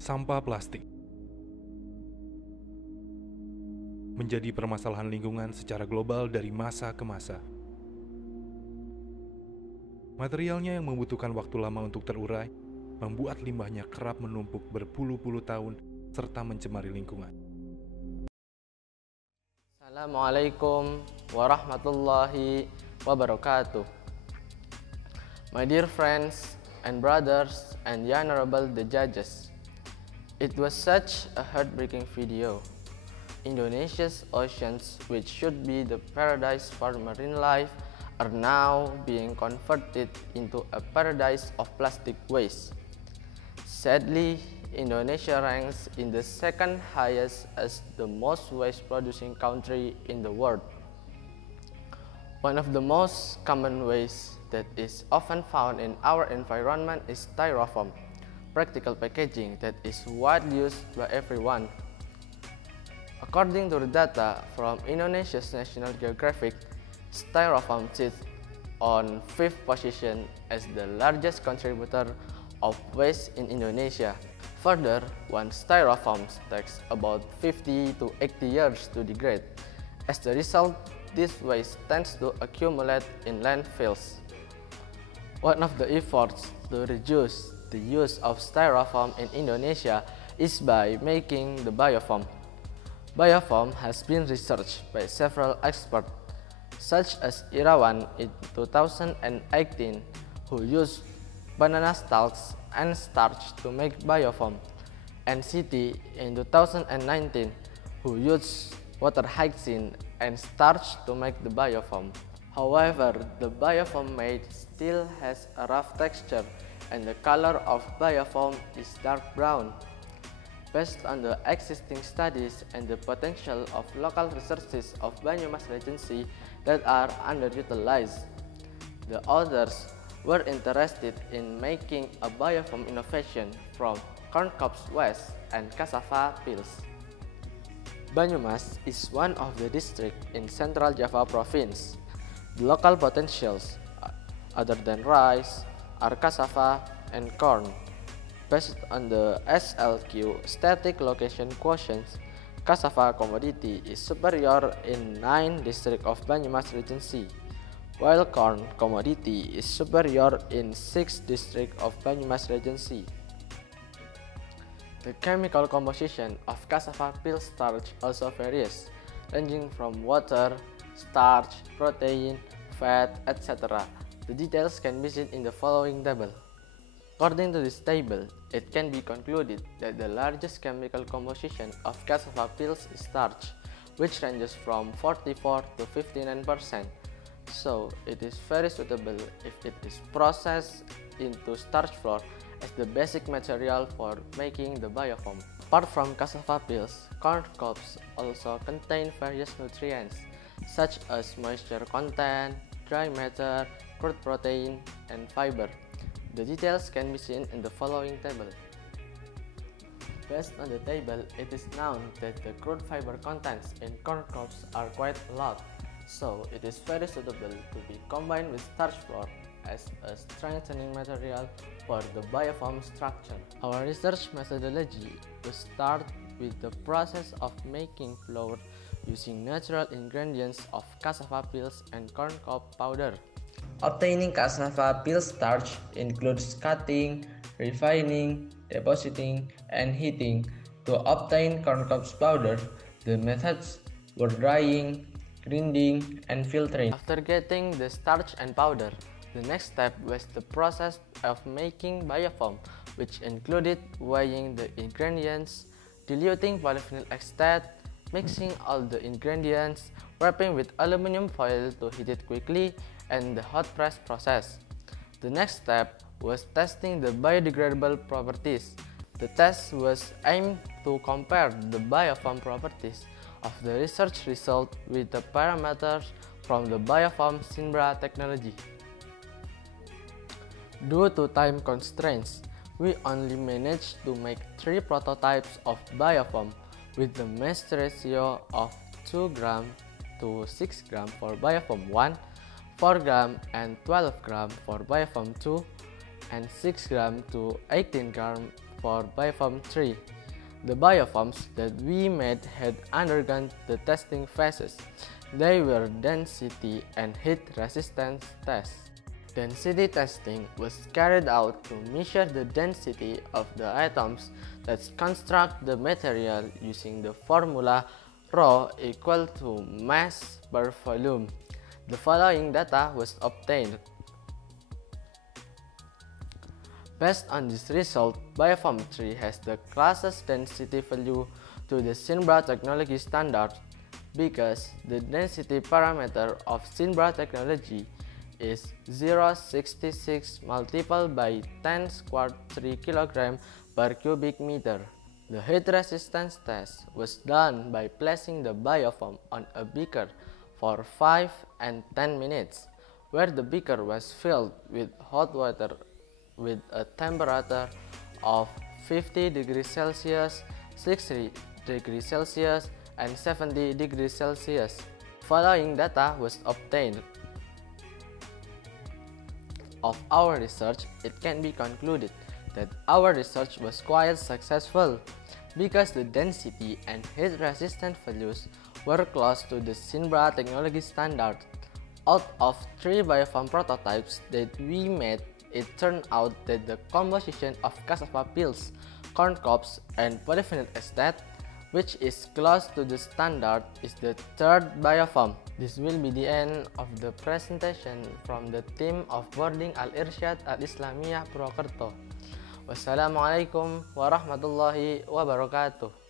Sampah plastik menjadi permasalahan lingkungan secara global dari masa ke masa. Materialnya yang membutuhkan waktu lama untuk terurai, membuat limbahnya kerap menumpuk berpuluh-puluh tahun serta mencemari lingkungan. Assalamualaikum warahmatullahi wabarakatuh. My dear friends and brothers and the honorable the judges, it was such a heartbreaking video. Indonesia's oceans, which should be the paradise for marine life, are now being converted into a paradise of plastic waste. Sadly, Indonesia ranks in the second highest as the most waste-producing country in the world. One of the most common waste that is often found in our environment is Styrofoam, practical packaging that is widely used by everyone. According to the data from Indonesia's National Geographic, Styrofoam sits on 5th position as the largest contributor of waste in Indonesia. Further, one Styrofoam takes about 50 to 80 years to degrade. As a result, this waste tends to accumulate in landfills. One of the efforts to reduce the use of Styrofoam in Indonesia is by making the Biofoam. Biofoam has been researched by several experts, such as Irawan in 2018, who used banana stalks and starch to make Biofoam, and Siti in 2019, who used water hyacinth and starch to make the Biofoam. However, the Biofoam made still has a rough texture and the color of Biofoam is dark brown. Based on the existing studies and the potential of local resources of Banyumas Regency that are underutilized, the authors were interested in making a Biofoam innovation from corn cobs waste and Cassava peels. Banyumas is one of the districts in Central Java Province. The local potentials, other than rice, are cassava and corn. Based on the SLQ static location quotients, cassava commodity is superior in 9 districts of Banyumas Regency, while corn commodity is superior in 6 districts of Banyumas Regency. The chemical composition of cassava peel starch also varies, ranging from water, starch, protein, fat, etc. The details can be seen in the following table. According to this table, it can be concluded that the largest chemical composition of cassava peels is starch, which ranges from 44 to 59%. So, it is very suitable if it is processed into starch flour as the basic material for making the Biofoam. Apart from cassava peels, corn cobs also contain various nutrients such as moisture content, dry matter, crude protein, and fiber. The details can be seen in the following table. Based on the table, it is known that the crude fiber contents in corn cobs are quite a lot, so it is very suitable to be combined with starch flour as a strengthening material for the Biofoam structure. Our research methodology will start with the process of making flour using natural ingredients of cassava peels and corn cob powder. Obtaining cassava peel starch includes cutting, refining, depositing, and heating. To obtain corn cobs powder, the methods were drying, grinding, and filtering. After getting the starch and powder, the next step was the process of making Biofoam, which included weighing the ingredients, diluting polyphenol extract, mixing all the ingredients, wrapping with aluminum foil to heat it quickly, and the hot press process. The next step was testing the biodegradable properties. The test was aimed to compare the Biofoam properties of the research result with the parameters from the Biofoam Limbah technology. Due to time constraints, we only managed to make 3 prototypes of Biofoam with the mass ratio of 2 gram to 6 gram for Biofoam 1, 4 gram and 12 gram for Biofoam 2, and 6 gram to 18 gram for Biofoam 3. The biofoams that we made had undergone the testing phases. They were density and heat resistance tests. Density testing was carried out to measure the density of the atoms that construct the material using the formula ρ equal to mass per volume. The following data was obtained. Based on this result, Biofoam 3 has the closest density value to the Limbah technology standard because the density parameter of Limbah technology is 0.66 multiplied by 10 squared 3 kg per cubic meter. The heat resistance test was done by placing the biofoam on a beaker for 5 and 10 minutes, where the beaker was filled with hot water with a temperature of 50 degrees Celsius, 60 degrees Celsius, and 70 degrees Celsius. Following data was obtained. Of our research, it can be concluded that our research was quite successful because the density and heat resistance values were close to the Limbah technology standard. Out of 3 biofoam prototypes that we made, it turned out that the composition of cassava peels, corn cobs, and polyphenol acetate, which is close to the standard, is the 3rd biofoam. This will be the end of the presentation from the team of boarding Irsyad Islamiyyah Purwokerto. Wassalamualaikum warahmatullahi wabarakatuh.